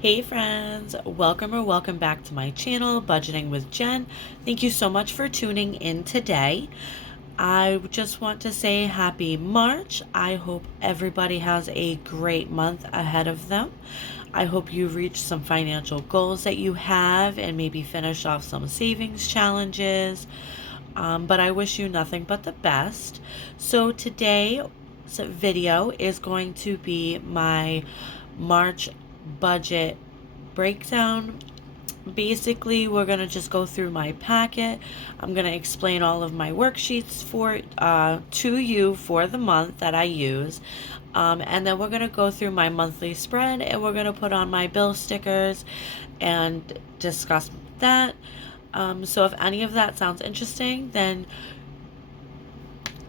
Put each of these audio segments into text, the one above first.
Hey friends, welcome back to my channel, Budgeting with Jen. Thank you so much for tuning in today. I just want to say happy March. I hope everybody has a great month ahead of them. I hope you reach some financial goals that you have and maybe finish off some savings challenges. But I wish you nothing but the best. So today's video is going to be my March budget breakdown. Basically, we're going to just go through my packet. I'm going to explain all of my worksheets to you for the month that I use. And then we're going to go through my monthly spread, and we're going to put on my bill stickers and discuss that. So if any of that sounds interesting, then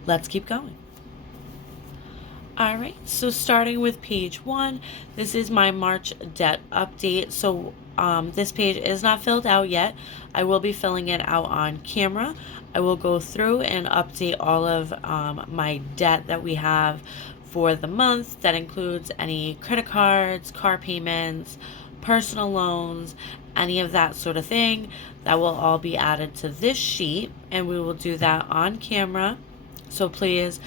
let's keep going. All right, so starting with page 1, this is my March debt update. So this page is not filled out yet. I will be filling it out on camera. I will go through and update all of my debt that we have for the month. That includes any credit cards, car payments, personal loans, any of that sort of thing. That will all be added to this sheet, and we will do that on camera. So please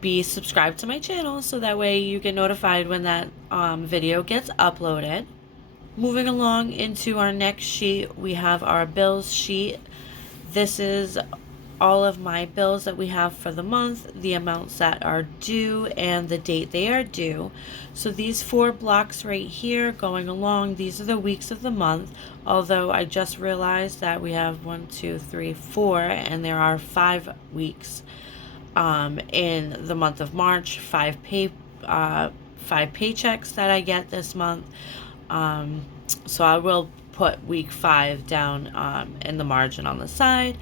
be subscribed to my channel so that way you get notified when that video gets uploaded. Moving along into our next sheet, we have our bills sheet. This is all of my bills that we have for the month, the amounts that are due, and the date they are due. So these 4 blocks right here going along, these are the weeks of the month, although I just realized that we have 1, 2, 3, 4, and there are 5 weeks in the month of March, 5 paychecks that I get this month. So I will put week 5 down in the margin on the side.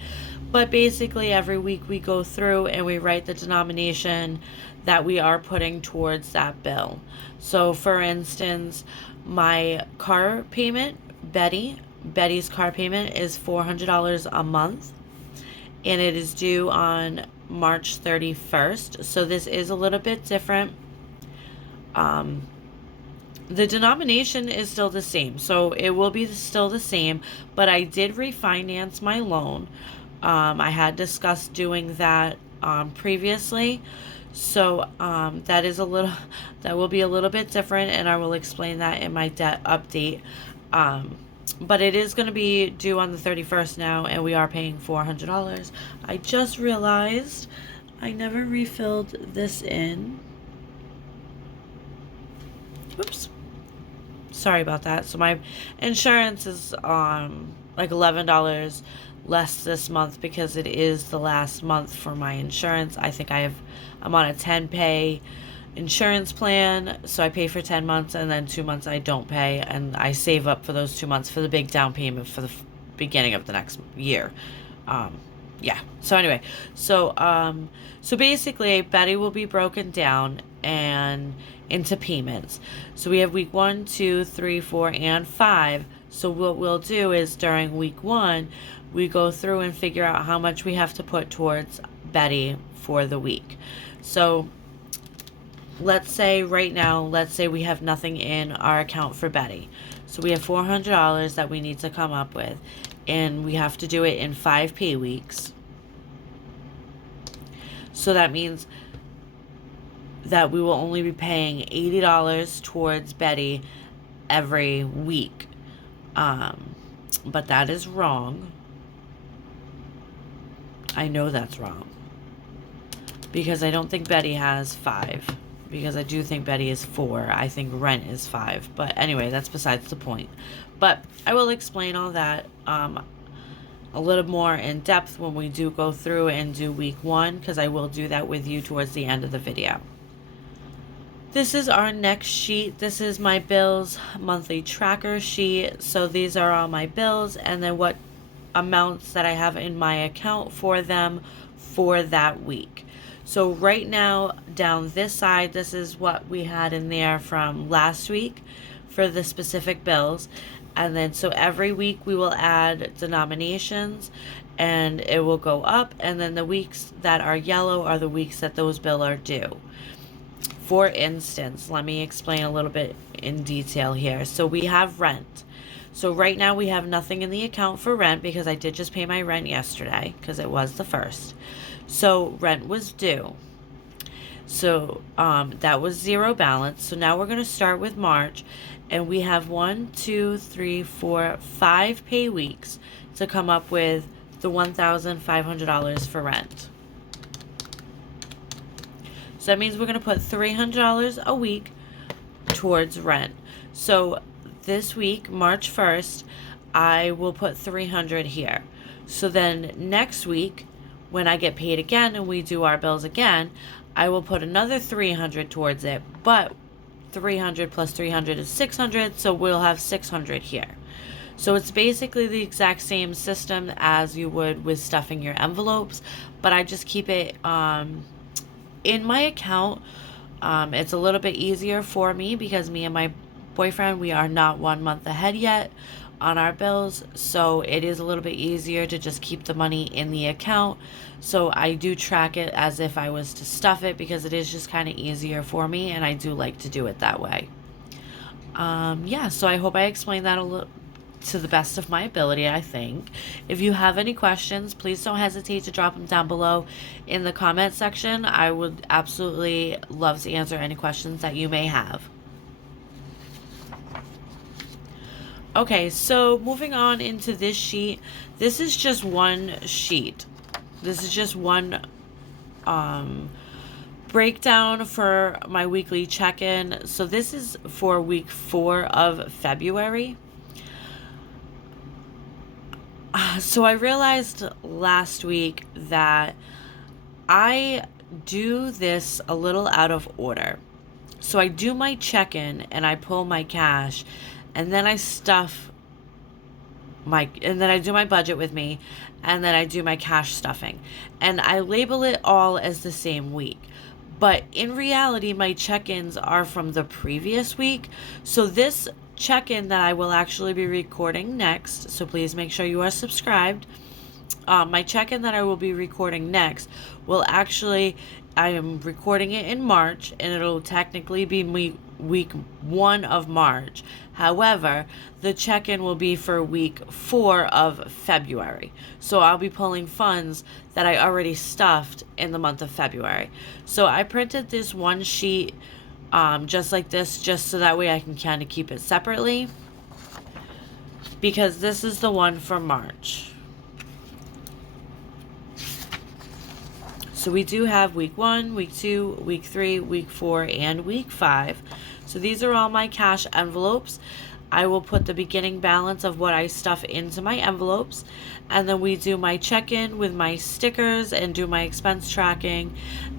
But basically every week we go through and we write the denomination that we are putting towards that bill. So for instance, my car payment, Betty's car payment is $400 a month, and it is due on March 31st. So this is a little bit different. The denomination is still the same, so it will be still the same, but I did refinance my loan. I had discussed doing that previously, so that will be a little bit different, and I will explain that in my debt update. But it is going to be due on the 31st now, and we are paying $400. I just realized I never refilled this in. Whoops. Sorry about that. So my insurance is like $11 less this month because it is the last month for my insurance. I think I'm on a 10-pay insurance plan, so I pay for 10 months, and then 2 months I don't pay, and I save up for those 2 months for the big down payment for the beginning of the next year. Yeah, so anyway, so basically Betty will be broken down and into payments. So we have week 1, 2, 3, 4, and 5. So what we'll do is during week 1 we go through and figure out how much we have to put towards Betty for the week. So let's say right now, we have nothing in our account for Betty. So we have $400 that we need to come up with, and we have to do it in 5 pay weeks. So that means that we will only be paying $80 towards Betty every week. But that is wrong. I know that's wrong, because I don't think Betty has 5. Because I do think Betty is 4. I think rent is 5. But anyway, that's besides the point. But I will explain all that a little more in depth when we do go through and do week 1, because I will do that with you towards the end of the video. This is our next sheet. This is my bills monthly tracker sheet. So these are all my bills, and then what amounts that I have in my account for them for that week. So right now, down this side, this is what we had in there from last week for the specific bills. And then so every week we will add denominations, and it will go up. And then the weeks that are yellow are the weeks that those bills are due. For instance, let me explain a little bit in detail here. So we have rent. So right now we have nothing in the account for rent because I did just pay my rent yesterday because it was the 1st. So rent was due. So that was 0 balance. So now we're going to start with March, and we have 1, 2, 3, 4, 5 pay weeks to come up with the $1,500 for rent. So that means we're going to put $300 a week towards rent. So this week, March 1st, I will put $300 here. So then next week, when I get paid again and we do our bills again, I will put another $300 towards it, but 300 plus 300 is 600, so we'll have 600 here. So it's basically the exact same system as you would with stuffing your envelopes, but I just keep it in my account. It's a little bit easier for me because me and my boyfriend, we are not 1 month ahead yet on our bills, so it is a little bit easier to just keep the money in the account. So I do track it as if I was to stuff it because it is just kind of easier for me, and I do like to do it that way. Yeah, so I hope I explained that a little to the best of my ability, I think. If you have any questions, please don't hesitate to drop them down below in the comment section. I would absolutely love to answer any questions that you may have. Okay, so moving on into this sheet, this is just one sheet. This is just one breakdown for my weekly check-in. So this is for week 4 of February. So I realized last week that I do this a little out of order. So I do my check-in and I pull my cash, and then I do my budget with me, and then I do my cash stuffing, and I label it all as the same week. But in reality, my check-ins are from the previous week. So this check-in that I will actually be recording next, so please make sure you are subscribed. My check-in that I will be recording next will actually, I am recording it in March, and it'll technically be week 1 of March. However, the check-in will be for week 4 of February. So I'll be pulling funds that I already stuffed in the month of February. So I printed this one sheet just like this, just so that way I can kind of keep it separately, because this is the one for March. So we do have week 1, week 2, week 3, week 4, and week 5. So these are all my cash envelopes. I will put the beginning balance of what I stuff into my envelopes, and then we do my check-in with my stickers and do my expense tracking,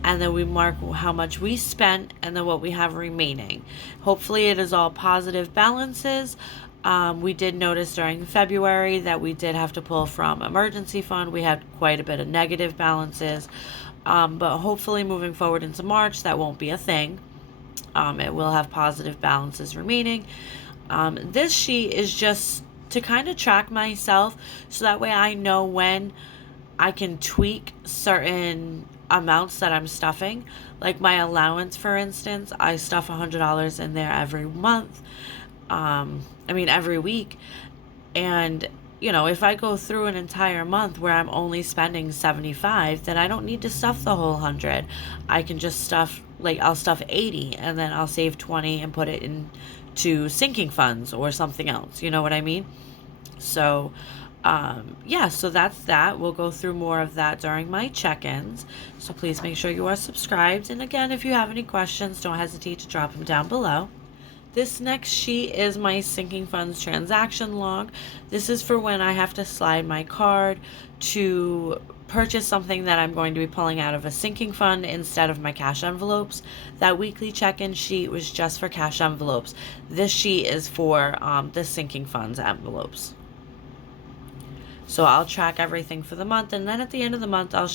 and then we mark how much we spent and then what we have remaining. Hopefully it is all positive balances. We did notice during February that we did have to pull from emergency fund. We had quite a bit of negative balances, but hopefully moving forward into March that won't be a thing. It will have positive balances remaining. This sheet is just to kind of track myself, so that way I know when I can tweak certain amounts that I'm stuffing. Like my allowance, for instance, I stuff $100 in there every month. Every week. And if I go through an entire month where I'm only spending 75, then I don't need to stuff the whole 100. I can just stuff, I'll stuff 80 and then I'll save 20 and put it into sinking funds or something else. You know what I mean? So, so that's that. We'll go through more of that during my check-ins. So please make sure you are subscribed. And again, if you have any questions, don't hesitate to drop them down below. This next sheet is my sinking funds transaction log. This is for when I have to slide my card to purchase something that I'm going to be pulling out of a sinking fund instead of my cash envelopes. That weekly check-in sheet was just for cash envelopes. This sheet is for the sinking funds envelopes. So I'll track everything for the month, and then at the end of the month I'll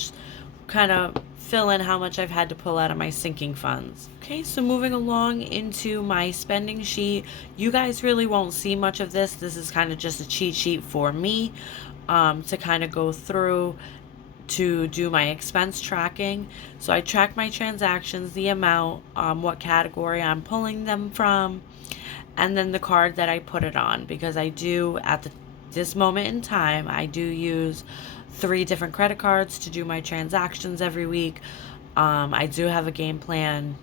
kind of fill in how much I've had to pull out of my sinking funds. Okay, so moving along into my spending sheet, you guys really won't see much of this. This is kind of just a cheat sheet for me to kind of go through to do my expense tracking. So I track my transactions, the amount, what category I'm pulling them from, and then the card that I put it on, because I do this moment in time, I do use 3 different credit cards to do my transactions every week. I do have a game plan.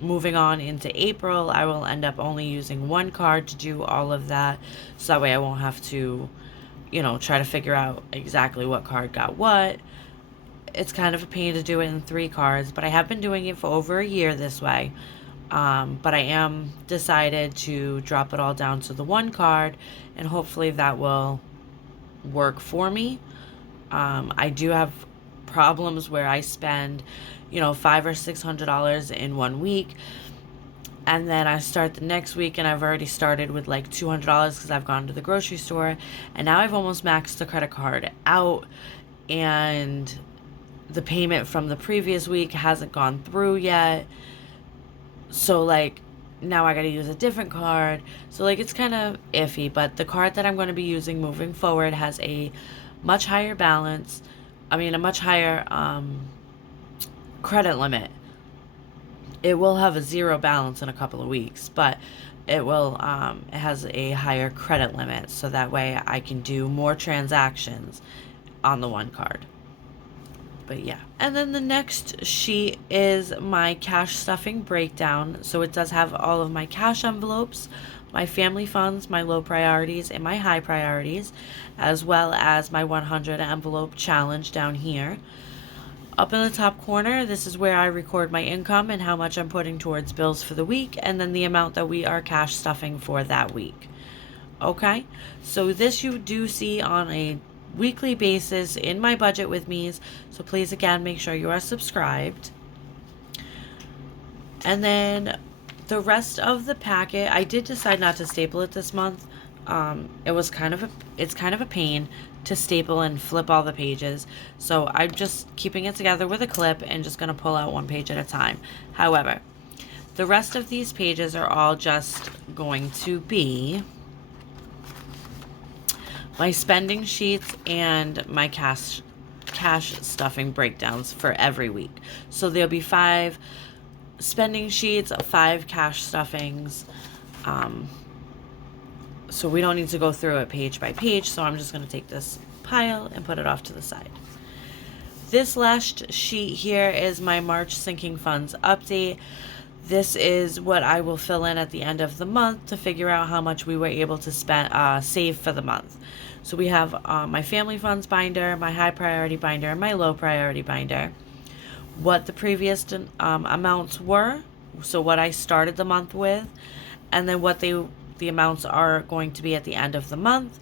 Moving on into April, I will end up only using 1 card to do all of that, so that way I won't have to, try to figure out exactly what card got what. It's kind of a pain to do it in 3 cards, but I have been doing it for over a year this way. But I am decided to drop it all down to the 1 card, and hopefully that will work for me. I do have problems where I spend, $500 or $600 in 1 week, and then I start the next week and I've already started with like $200 because I've gone to the grocery store, and now I've almost maxed the credit card out, and the payment from the previous week hasn't gone through yet. So like now I gotta use a different card. So like it's kind of iffy, but the card that I'm going to be using moving forward has a much higher balance. I mean, a much higher credit limit. It will have a 0 balance in a couple of weeks, but it has a higher credit limit, so that way I can do more transactions on the 1 card. But yeah. And then the next sheet is my cash stuffing breakdown. So it does have all of my cash envelopes, my family funds, my low priorities, and my high priorities, as well as my 100 envelope challenge down here. Up in the top corner, this is where I record my income and how much I'm putting towards bills for the week, and then the amount that we are cash stuffing for that week. Okay, so this you do see on a weekly basis in my Budget with Me's, so please again make sure you are subscribed. And then the rest of the packet, I did decide not to staple it this month. It's kind of a pain to staple and flip all the pages, so I'm just keeping it together with a clip and just going to pull out 1 page at a time. However, the rest of these pages are all just going to be my spending sheets and my cash stuffing breakdowns for every week. So there'll be 5 spending sheets, 5 cash stuffings. So we don't need to go through it page by page, so I'm just going to take this pile and put it off to the side. This last sheet here is my March sinking funds update. This is what I will fill in at the end of the month to figure out how much we were able to save for the month. So we have my family funds binder, my high priority binder, and my low priority binder. What the previous amounts were, so what I started the month with, and then what the amounts are going to be at the end of the month,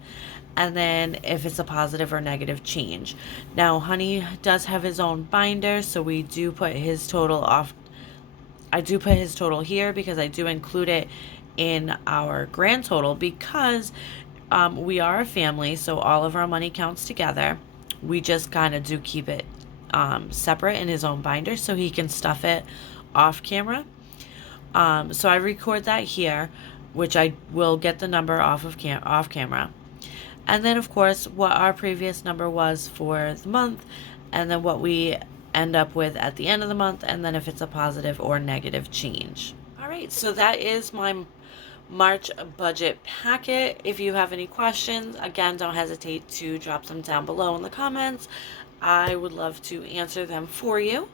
and then if it's a positive or negative change. Now, Honey does have his own binder, so we do put his total off. I do put his total here because I do include it in our grand total, because we are a family, so all of our money counts together. We just kind of do keep it separate in his own binder so he can stuff it off camera. So I record that here, which I will get the number off camera. And then, of course, what our previous number was for the month, and then what we end up with at the end of the month, and then if it's a positive or negative change. All right, so that is my March budget packet. If you have any questions, again, don't hesitate to drop them down below in the comments. I would love to answer them for you.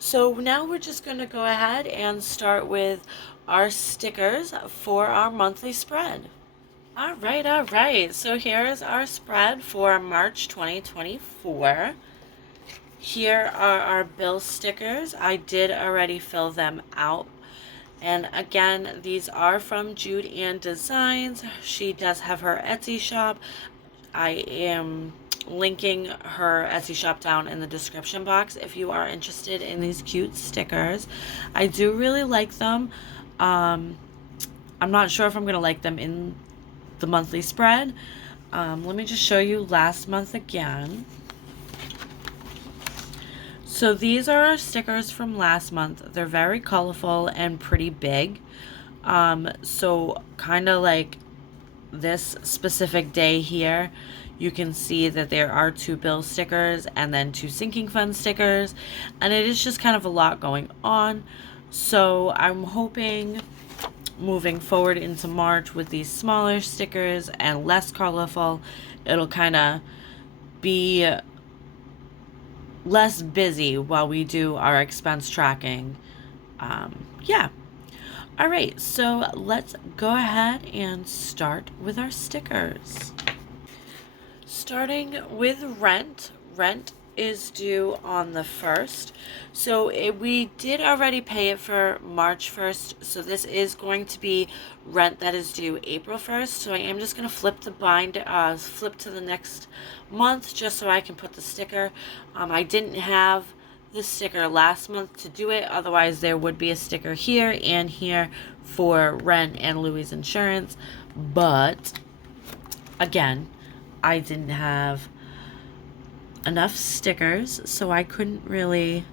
So now we're just going to go ahead and start with our stickers for our monthly spread. All right. So here is our spread for March 2024. Here are our bill stickers. I did already fill them out. And again, these are from Jude and Designs. She does have her Etsy shop. I am linking her Etsy shop down in the description box if you are interested in these cute stickers. I do really like them. I'm not sure if I'm going to like them in the monthly spread. Let me just show you last month again. So these are our stickers from last month. They're very colorful and pretty big. So kind of like this specific day here, you can see that there are 2 bill stickers and then 2 sinking fund stickers, and it is just kind of a lot going on. So I'm hoping moving forward into March with these smaller stickers and less colorful, it'll kind of be less busy while we do our expense tracking. Yeah. All right, so let's go ahead and start with our stickers. Starting with rent. Rent is due on the 1st. So we did already pay it for March 1st. So this is going to be rent that is due April 1st. So I am just going to flip the flip to the next month just so I can put the sticker. I didn't have the sticker last month to do it. Otherwise, there would be a sticker here and here for rent and Louis' insurance. But again, I didn't have enough stickers, so I couldn't really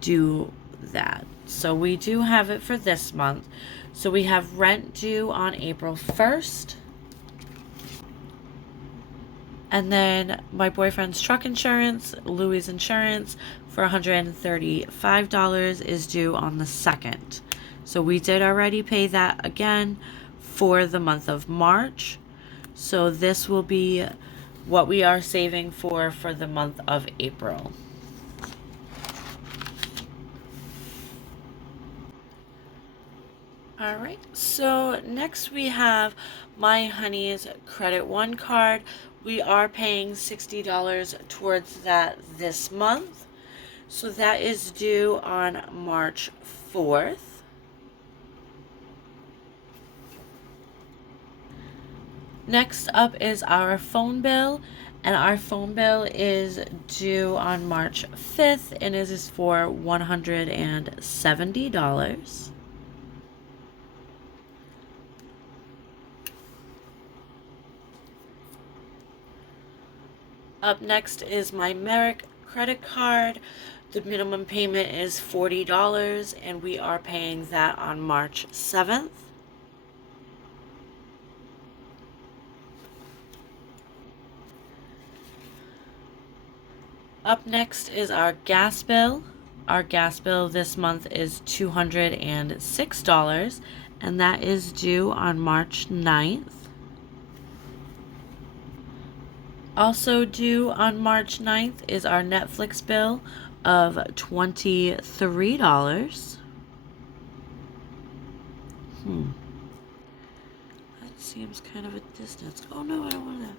do that. So we do have it for this month. So we have rent due on April 1st. And then my boyfriend's truck insurance, Louis' insurance for $135 is due on the 2nd. So we did already pay that again for the month of March. So this will be what we are saving for the month of April. All right, so next we have my honey's Credit One card. We are paying $60 towards that this month. So that is due on March 4th. Next up is our phone bill, and our phone bill is due on March 5th, and it is for $170. Up next is my Merrick credit card. The minimum payment is $40, and we are paying that on March 7th. Up next is our gas bill. Our gas bill this month is $206, and that is due on March 9th. Also due on March 9th is our Netflix bill of $23. That seems kind of a distance. Oh no, I don't want that.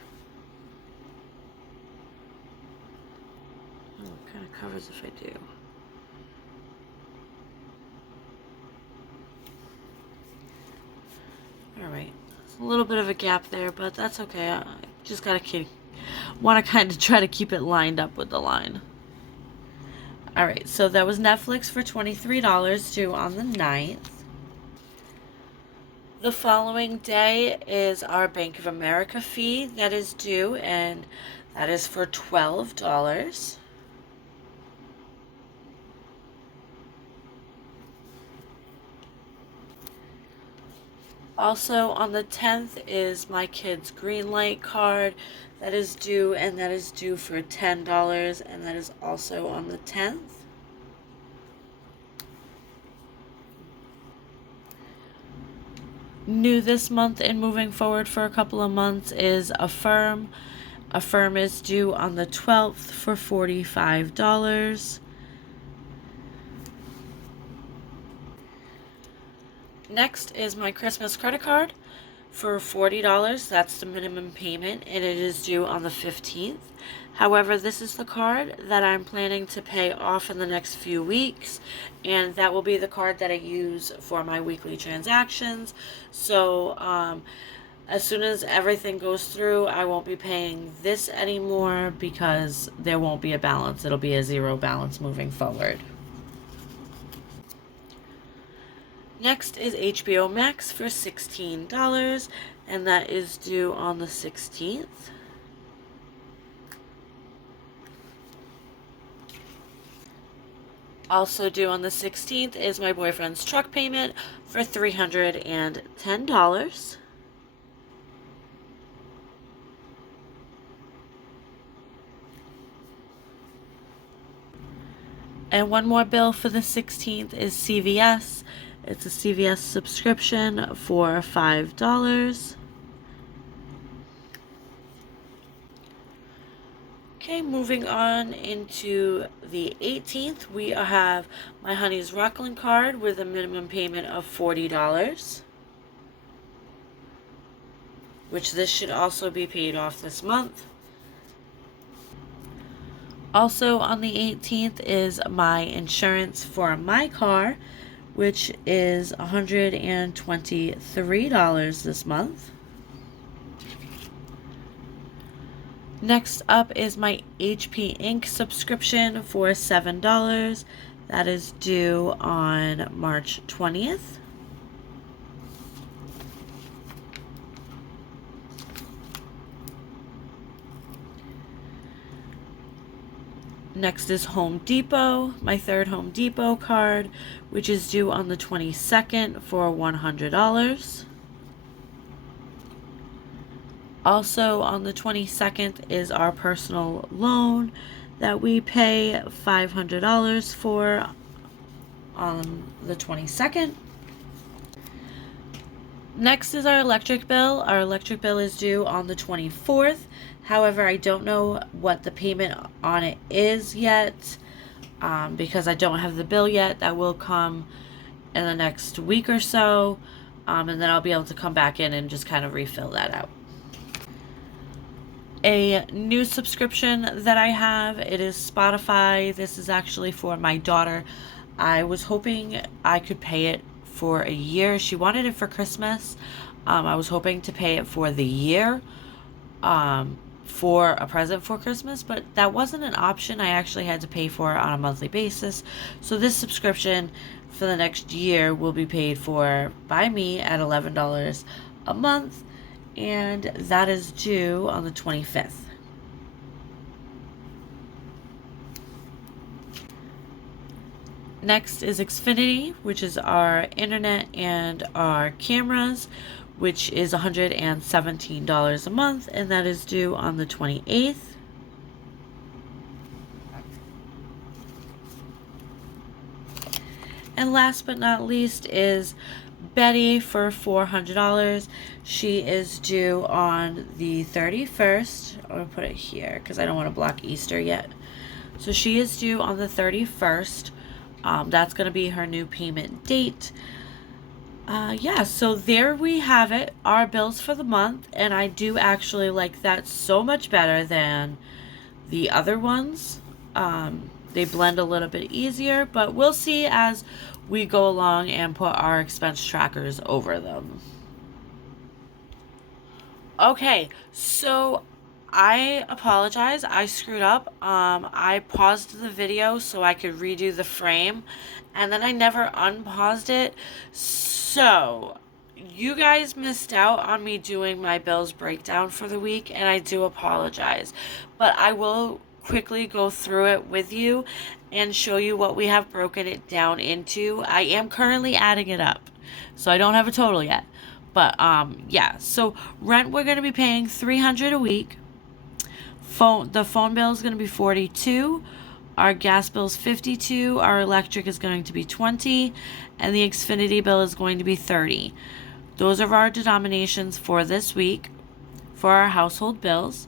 Oh, it kind of covers if I do. Alright, there's a little bit of a gap there, but that's okay. I just gotta want to kind of try to keep it lined up with the line. Alright, so that was Netflix for $23 due on the 9th. The following day is our Bank of America fee that is due, and that is for $12. Also on the 10th is my kid's Greenlight card that is due, and that is due for $10, and that is also on the 10th. New this month and moving forward for a couple of months is Affirm. Affirm is due on the 12th for $45. Next is my Christmas credit card for $40. That's the minimum payment, and it is due on the 15th. However, this is the card that I'm planning to pay off in the next few weeks, and that will be the card that I use for my weekly transactions. So as soon as everything goes through, I won't be paying this anymore because there won't be a balance. It'll be a zero balance moving forward. Next is HBO Max for $16, and that is due on the 16th. Also due on the 16th is my boyfriend's truck payment for $310. And one more bill for the 16th is CVS. It's a CVS subscription for $5. Okay, moving on into the 18th, we have my Honey's Rockland card with a minimum payment of $40, which this should also be paid off this month. Also on the 18th is my insurance for my car, which is $123 this month. Next up is my HP Ink subscription for $7. That is due on March 20th. Next is Home Depot, my third Home Depot card, which is due on the 22nd for $100. Also on the 22nd is our personal loan that we pay $500 for on the 22nd. Next is our electric bill. Our electric bill is due on the 24th. However, I don't know what the payment on it is yet because I don't have the bill yet. That will come in the next week or so, and then I'll be able to come back in and just kind of refill that out. A new subscription that I have, it is Spotify. This is actually for my daughter. I was hoping I could pay it for a year. She wanted it for Christmas. I was hoping to pay it for the year for a present for Christmas, but that wasn't an option. I actually had to pay for it on a monthly basis. So this subscription for the next year will be paid for by me at $11 a month, and that is due on the 25th. Next is Xfinity, which is our internet and our cameras, which is $117 a month, and that is due on the 28th. And last but not least is Betty for $400. She is due on the 31st. I'm going to put it here because I don't want to block Easter yet. So she is due on the 31st. That's going to be her new payment date. Yeah, so there we have it, our bills for the month, and I do actually like that so much better than the other ones. They blend a little bit easier, but we'll see as we go along and put our expense trackers over them. Okay, so I apologize. I screwed up. I paused the video so I could redo the frame, and then I never unpaused it. So you guys missed out on me doing my bills breakdown for the week, and I do apologize. But I will quickly go through it with you and show you what we have broken it down into. I am currently adding it up, so I don't have a total yet. But yeah, so rent, we're going to be paying $300 a week. The phone bill is going to be $42. Our gas bill is $52. Our electric is going to be $20, and the Xfinity bill is going to be $30. Those are our denominations for this week for our household bills.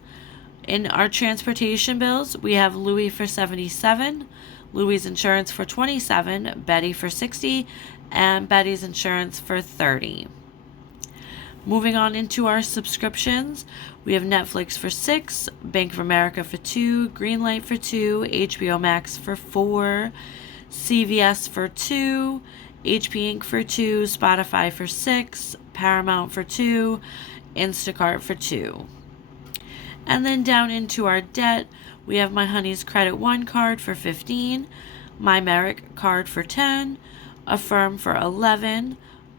In our transportation bills, we have Louis for $77, Louis' insurance for $27, Betty for $60, and Betty's insurance for $30. Moving on into our subscriptions, we have Netflix for $6, Bank of America for $2, Greenlight for $2, HBO Max for $4, CVS for $2, HP Ink for $2, Spotify for $6, Paramount for $2, Instacart for $2. And then down into our debt, we have my Honey's Credit One card for $15, my Merrick card for $10, Affirm for $11,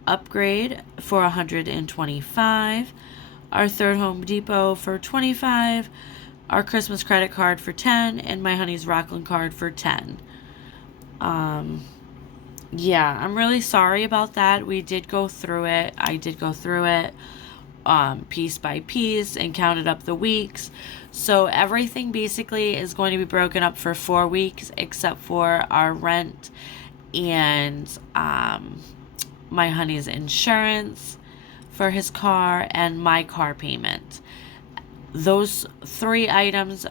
Upgrade for $125, our third Home Depot for $25, our Christmas credit card for $10, and my Honey's Rockland card for $10. Yeah, I'm really sorry about that. We did go through it. I did go through it. piece by piece and counted up the weeks. So everything basically is going to be broken up for 4 weeks, except for our rent and my honey's insurance for his car and my car payment. Those 3 items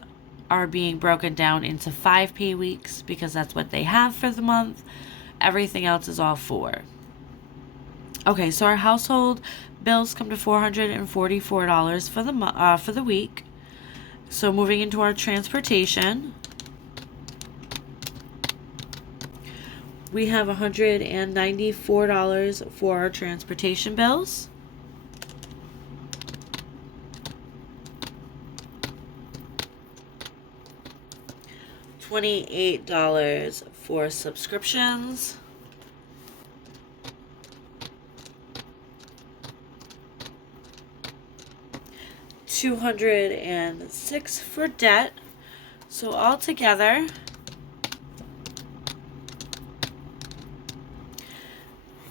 are being broken down into 5 pay weeks because that's what they have for the month. Everything else is all 4. Okay, so our household bills come to $444 for the week. So moving into our transportation, we have $194 for our transportation bills. $28 for subscriptions. $206 for debt. So altogether,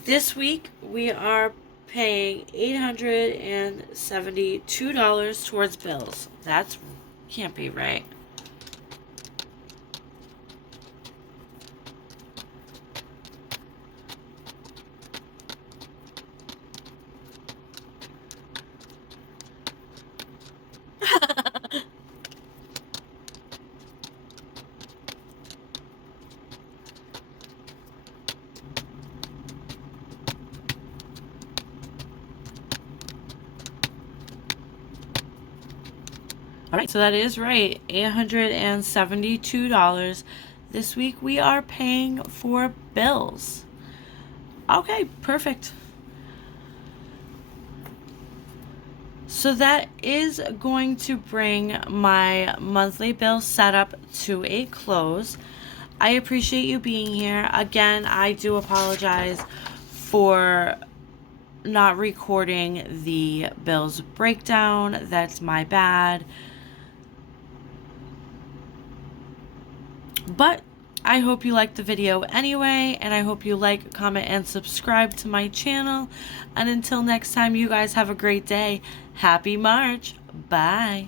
this week we are paying $872 towards bills. That can't be right. All right, so that is right, $872. This week we are paying for bills. Okay, perfect. So that is going to bring my monthly bill setup to a close. I appreciate you being here. Again, I do apologize for not recording the bills breakdown. That's my bad. But I hope you liked the video anyway, and I hope you like, comment, and subscribe to my channel. And until next time, you guys have a great day. Happy March. Bye.